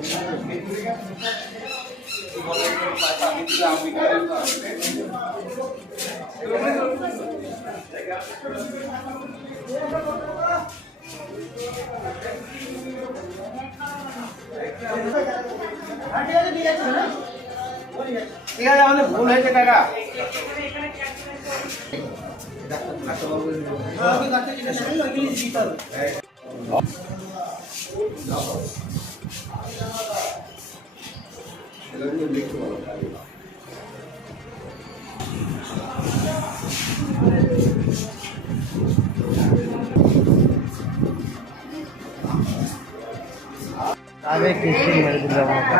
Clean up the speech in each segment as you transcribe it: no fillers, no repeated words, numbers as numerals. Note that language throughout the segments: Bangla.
ঠিক আছে, আমাদের ভুল হয়েছে কাকা। আগে কিস্তি মেরে দিল আমাকে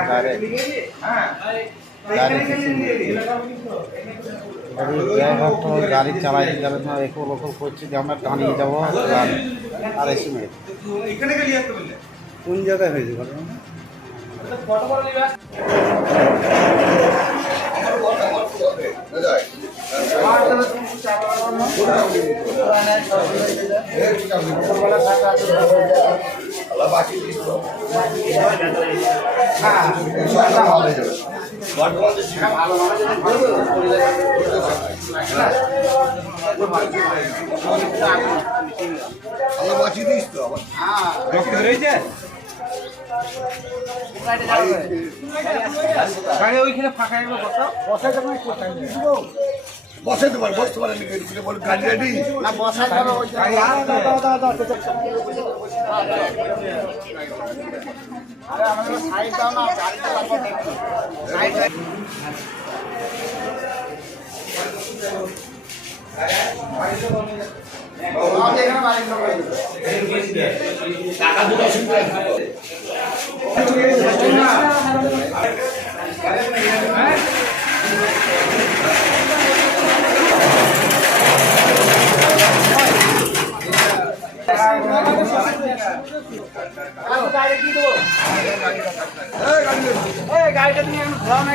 গাড়ি চালাই যাবে না, একো লোক করছি যে আমরা টানিয়ে যাবো আর এসে মেরে কোন জায়গায় হয়েছে ঘটনা? ওইখানে ফাঁকা বসাইতে পারে, বসতে পারে গাড়ি রেডি না, বসা যাবে। আরে আমাদের সাইড দাও না, গাড়ি চালাবো দেখি। সাইড টাকা দুটো গাড়িটা নিয়ে ঘোরাও না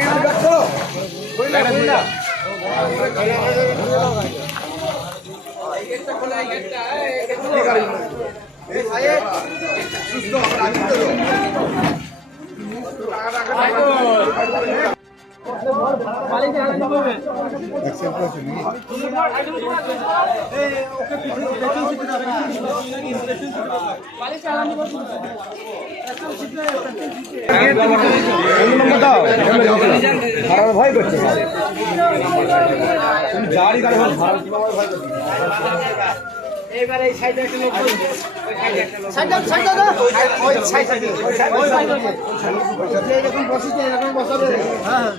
ভয় করছে এইবার এই সাইডে একটা লোক এরকম বসেছে, এরকম বসাবে। হ্যাঁ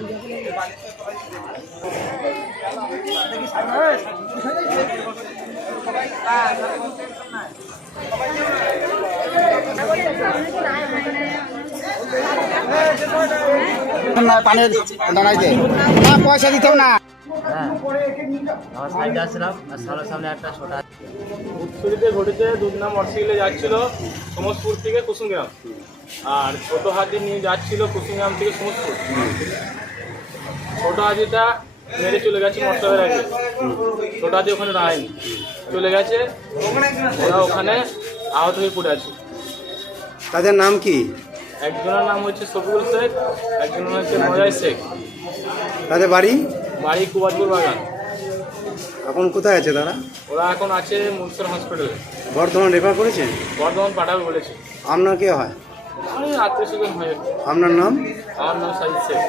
পানির দাঁড়াইতে না, পয়সা দিতেও না। আমার সাইডে আসছিলাম আর সামনে সামনে একটা ছোটা উৎসুরিতে ঘটেছে। দুধনা মোটরসাইকেলে যাচ্ছিল সমসপুর থেকে কুসুমগ্রাম, আর ছোট হাতি নিয়ে যাচ্ছিল কুসুমগ্রাম থেকে সমসপুর। ছোট হাতিটা মেরে চলে গেছে মোটরসাইকেল আগে, ছোট হাতি ওখানে দাঁড়ায়নি, চলে গেছে। ওরা ওখানে আহত হয়ে পড়ে আছে। তাদের নাম কি? একজনের নাম হচ্ছে শফিকুল শেখ, একজনের নাম হচ্ছে মজাই শেখ। তাদের বাড়ি বাড়ি কুবাজপুর বাগান। এখন কোথায় আছে তারা? ওরা এখন আছে মুন্সিপাল হসপিটালে। বর্ধমান রেফার করেছে? বর্ধমান পাঠাবে বলেছে। আপনার কে হয়? আমি আত্মীয় স্বজন হয়ে। আপনার নাম? আমার নাম সাজিদ শেখ।